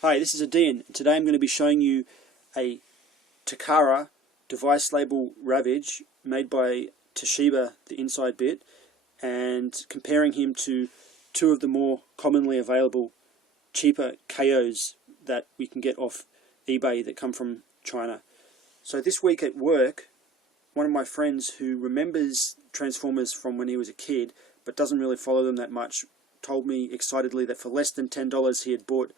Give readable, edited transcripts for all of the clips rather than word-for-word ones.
Hi, this is odeean. Today I'm going to be showing you a Takara device label Ravage made by Toshiba, the inside bit, and comparing him to two of the more commonly available cheaper KOs that we can get off eBay that come from China. So this week at work, one of my friends who remembers Transformers from when he was a kid but doesn't really follow them that much told me excitedly that for less than $10 he had bought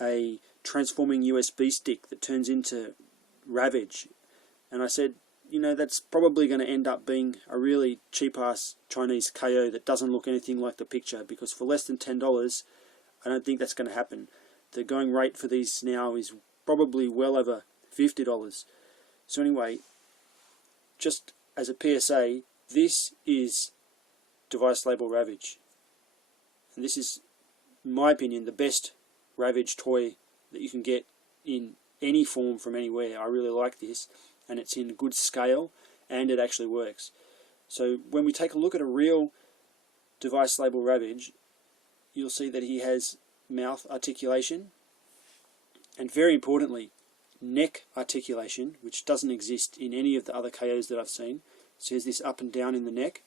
a transforming USB stick that turns into Ravage. And I said, you know, that's probably going to end up being a really cheap-ass Chinese KO that doesn't look anything like the picture, because for less than $10 I don't think that's going to happen. The going rate for these now is probably well over $50. So anyway, just as a PSA, this is device label Ravage. And this is, in my opinion, the best Ravage toy that you can get in any form from anywhere. I really like this, and it's in good scale and it actually works. So when we take a look at a real device label Ravage, you'll see that he has mouth articulation and, very importantly, neck articulation, which doesn't exist in any of the other KOs that I've seen. So he has this up and down in the neck.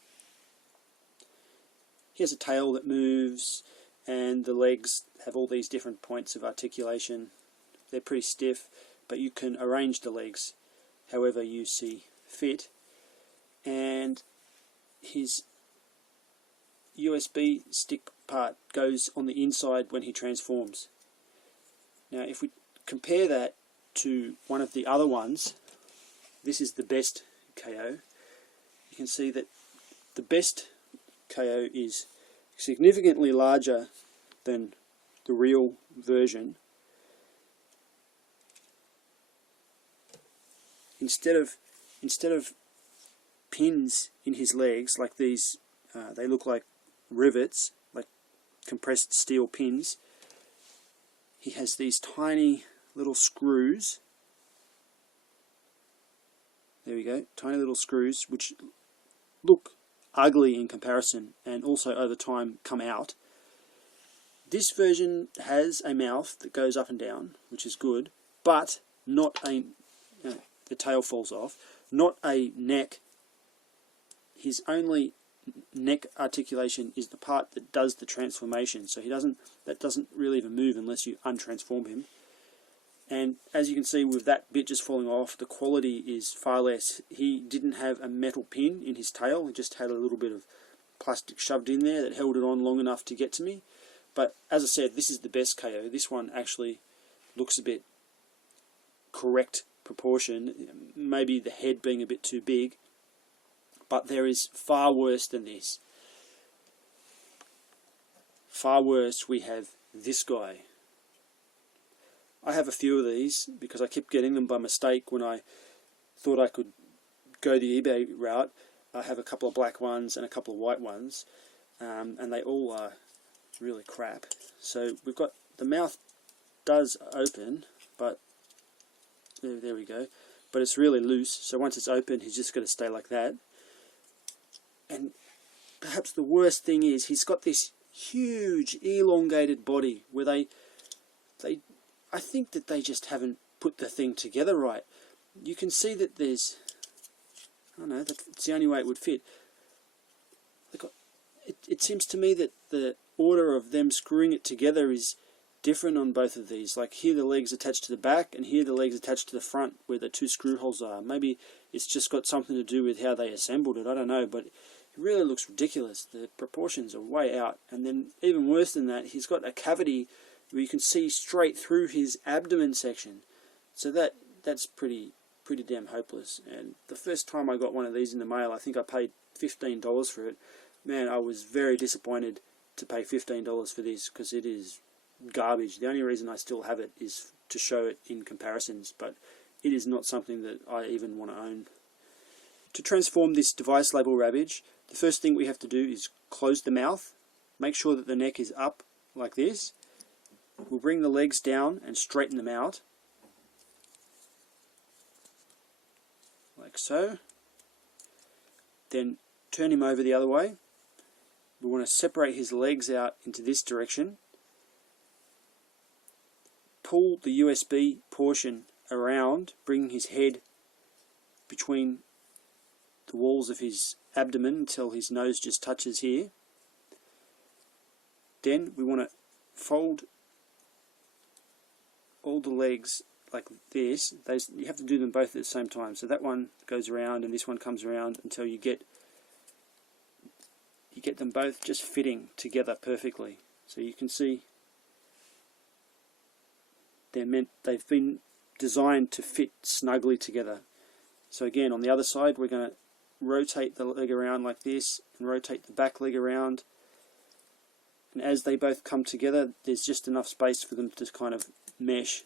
He has a tail that moves, and the legs have all these different points of articulation. They're pretty stiff, but you can arrange the legs however you see fit. And his USB stick part goes on the inside when he transforms. Now if we compare that to one of the other ones, this is the best KO. You can see that the best KO is significantly larger than the real version. Instead of pins in his legs like these, they look like rivets, like compressed steel pins. He has these tiny little screws. There we go, tiny little screws which look ugly in comparison and also over time come out. This version has a mouth that goes up and down, which is good, but not a, the tail falls off, not a neck. His only neck articulation is the part that does the transformation, so that doesn't really even move unless you untransform him. And as you can see, with that bit just falling off, the quality is far less. He didn't have a metal pin in his tail, he just had a little bit of plastic shoved in there that held it on long enough to get to me. But as I said, this is the best KO. This one actually looks a bit correct proportion, maybe the head being a bit too big, but there is far worse than this. Far worse, we have this guy. I have a few of these because I kept getting them by mistake when I thought I could go the eBay route. I have a couple of black ones and a couple of white ones, and they all are really crap. So we've got, the mouth does open, but there we go, but it's really loose, so once it's open he's just going to stay like that. And perhaps the worst thing is he's got this huge elongated body where I think that they just haven't put the thing together right. You can see that there's, I don't know, that's the only way it would fit. It seems to me that the order of them screwing it together is different on both of these. Like here the legs attached to the back, and here the legs attached to the front where the two screw holes are. Maybe it's just got something to do with how they assembled it, I don't know, but it really looks ridiculous. The proportions are way out. And then even worse than that, he's got a cavity where you can see straight through his abdomen section. So that's pretty damn hopeless. And the first time I got one of these in the mail, I think I paid $15 for it. Man, I was very disappointed to pay $15 for this, because it is garbage. The only reason I still have it is to show it in comparisons, but it is not something that I even want to own. To transform this device label Ravage, the first thing we have to do is close the mouth, make sure that the neck is up like this. We'll bring the legs down and straighten them out, like so. Then turn him over the other way. We want to separate his legs out into this direction. pull the USB portion around, bringing his head between the walls of his abdomen until his nose just touches here. Then we want to fold all the legs like this. You have to do them both at the same time. So that one goes around and this one comes around until you get them both just fitting together perfectly. So you can see they've been designed to fit snugly together. So again, on the other side, we're going to rotate the leg around like this and rotate the back leg around. And as they both come together, there's just enough space for them to kind of mesh.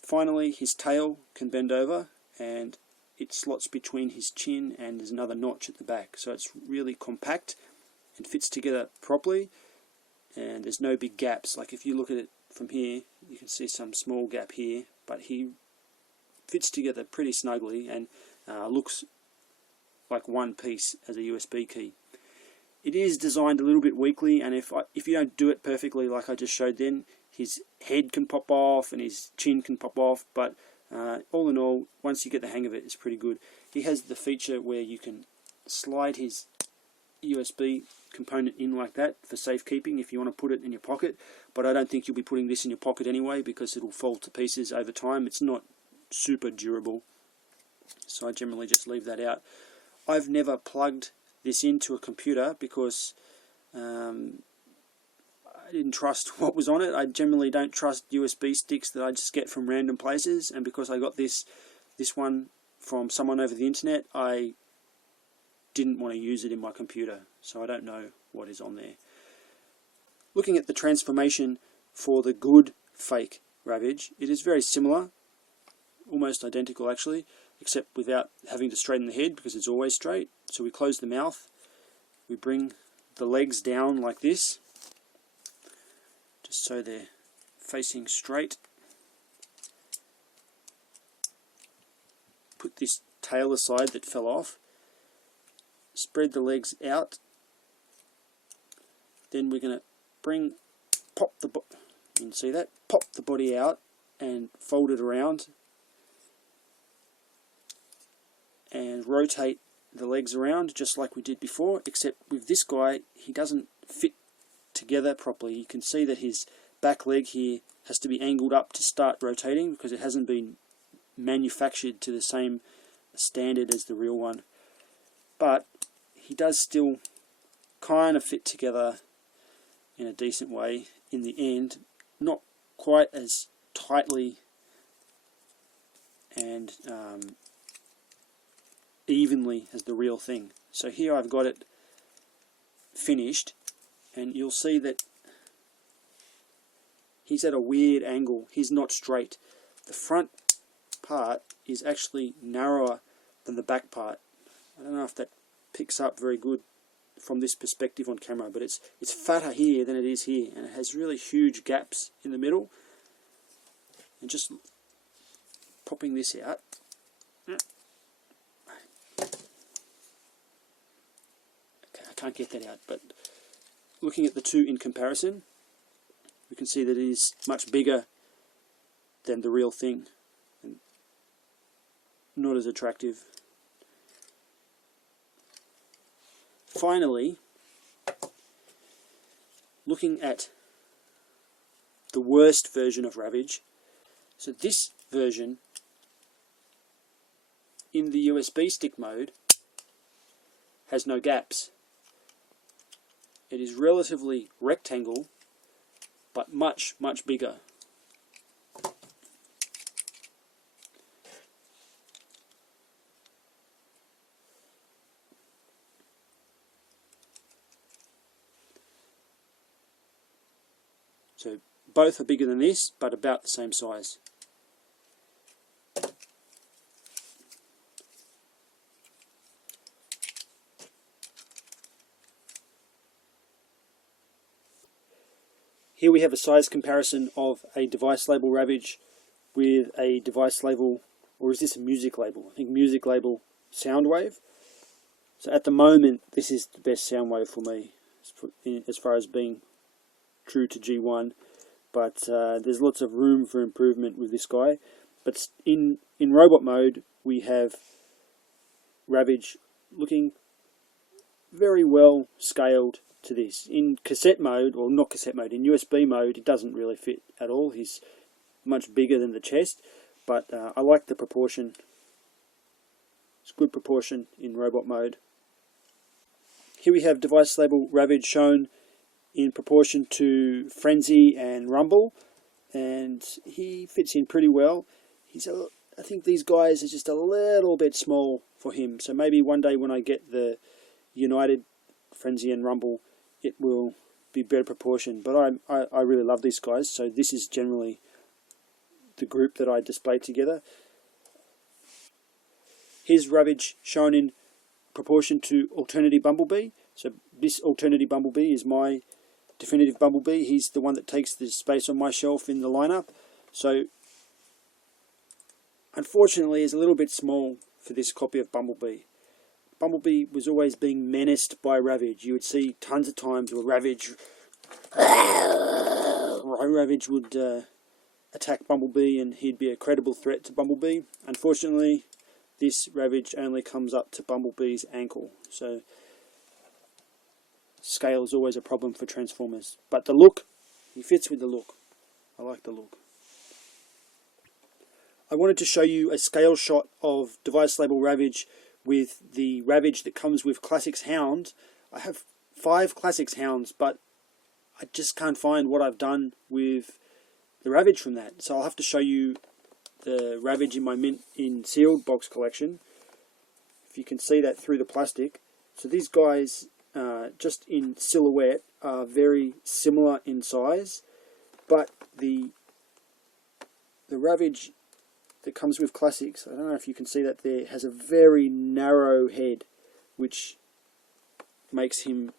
Finally, his tail can bend over and it slots between his chin and there's another notch at the back. So it's really compact and fits together properly, and there's no big gaps. Like if you look at it from here, you can see some small gap here, but he fits together pretty snugly and looks like one piece as a USB key. It is designed a little bit weakly, and if you don't do it perfectly like I just showed then, his head can pop off and his chin can pop off, but all in all, once you get the hang of it, it's pretty good. He has the feature where you can slide his USB component in like that for safekeeping if you want to put it in your pocket, but I don't think you'll be putting this in your pocket anyway because it'll fall to pieces over time. It's not super durable, so I generally just leave that out. I've never plugged this into a computer because I didn't trust what was on it. I generally don't trust USB sticks that I just get from random places, and because I got this one from someone over the internet, I didn't want to use it in my computer, so I don't know what is on there. Looking at the transformation for the good fake Ravage, it is very similar, almost identical actually, except without having to straighten the head because it's always straight. So we close the mouth, we bring the legs down like this, just so they're facing straight. Put this tail aside that fell off, spread the legs out, then we're going to pop the body out and fold it around and rotate the legs around just like we did before, except with this guy he doesn't fit together properly. You can see that his back leg here has to be angled up to start rotating because it hasn't been manufactured to the same standard as the real one, but he does still kind of fit together in a decent way in the end, not quite as tightly and evenly as the real thing. So here I've got it finished, and you'll see that he's at a weird angle. He's not straight. The front part is actually narrower than the back part. I don't know if that picks up very good from this perspective on camera, but it's fatter here than it is here, and it has really huge gaps in the middle. And just popping this out, okay, I can't get that out, but looking at the two in comparison, we can see that it is much bigger than the real thing and not as attractive. Finally, looking at the worst version of Ravage, so this version in the USB stick mode has no gaps. It is relatively rectangle, but much bigger. So both are bigger than this, but about the same size. Here we have a size comparison of a device label Ravage with a device label, or is this a music label? I think music label Soundwave. So at the moment, this is the best Soundwave for me, as far as being true to G1. but there's lots of room for improvement with this guy. But in robot mode, we have Ravage looking very well scaled to this. In cassette mode, or not cassette mode, in USB mode, it doesn't really fit at all. He's much bigger than the chest, but I like the proportion. It's good proportion in robot mode. Here we have device label Ravage shown in proportion to Frenzy and Rumble, and he fits in pretty well. I think these guys are just a little bit small for him, so maybe one day when I get the United Frenzy and Rumble, it will be better proportion. But I really love these guys, so this is generally the group that I display together. Here's Ravage shown in proportion to Alternity Bumblebee. So this Alternity Bumblebee is my definitive Bumblebee. He's the one that takes the space on my shelf in the lineup. So unfortunately, is a little bit small for this copy of Bumblebee. Bumblebee was always being menaced by Ravage. You would see tons of times where Ravage would attack Bumblebee, and he'd be a credible threat to Bumblebee. Unfortunately, this Ravage only comes up to Bumblebee's ankle, so scale is always a problem for Transformers. But the look, he fits with the look. I like the look. I wanted to show you a scale shot of device label Ravage with the Ravage that comes with Classics Hound. I have 5 Classics Hounds, but I just can't find what I've done with the Ravage from that. So I'll have to show you the Ravage in my mint in sealed box collection, if you can see that through the plastic. So these guys, just in silhouette, are very similar in size, but the Ravage that comes with Classics, I don't know if you can see that there, has a very narrow head, which makes him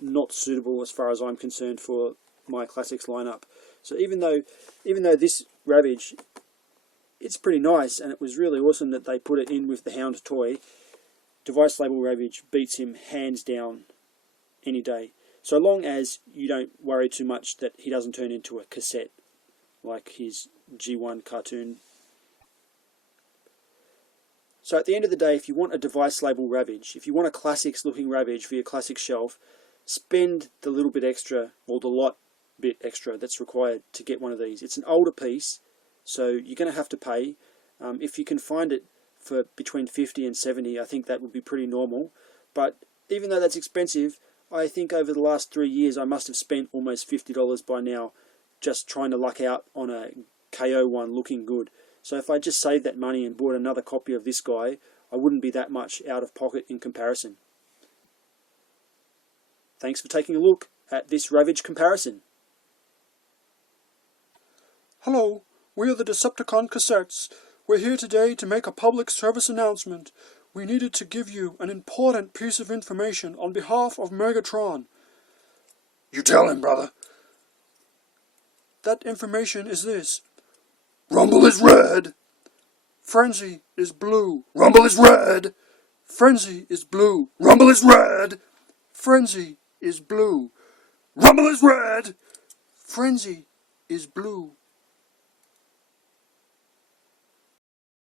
not suitable as far as I'm concerned for my Classics lineup. So even though this Ravage, it's pretty nice, and it was really awesome that they put it in with the Hound toy, device label Ravage beats him hands down any day. So long as you don't worry too much that he doesn't turn into a cassette like his G1 cartoon. So at the end of the day, if you want a device label Ravage, if you want a Classics looking Ravage for your classic shelf, spend the little bit extra, or the lot bit extra that's required to get one of these. It's an older piece, so you're going to have to pay. If you can find it for between 50 and 70, I think that would be pretty normal. But even though that's expensive, I think over the last 3 years I must have spent almost $50 by now just trying to luck out on a KO one looking good. So if I just saved that money and bought another copy of this guy, I wouldn't be that much out of pocket in comparison. Thanks for taking a look at this Ravage comparison. Hello, we are the Decepticon Cassettes. We're here today to make a public service announcement. We needed to give you an important piece of information on behalf of Megatron. You tell him, brother. That information is this. Rumble is red. Frenzy is blue. Rumble is red. Frenzy is blue. Rumble is red. Frenzy is blue. Rumble is red. Frenzy is blue.